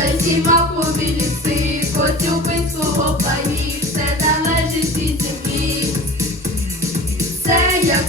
Плечима побіліси, поцюпить свого паї, все належить від землі. Це як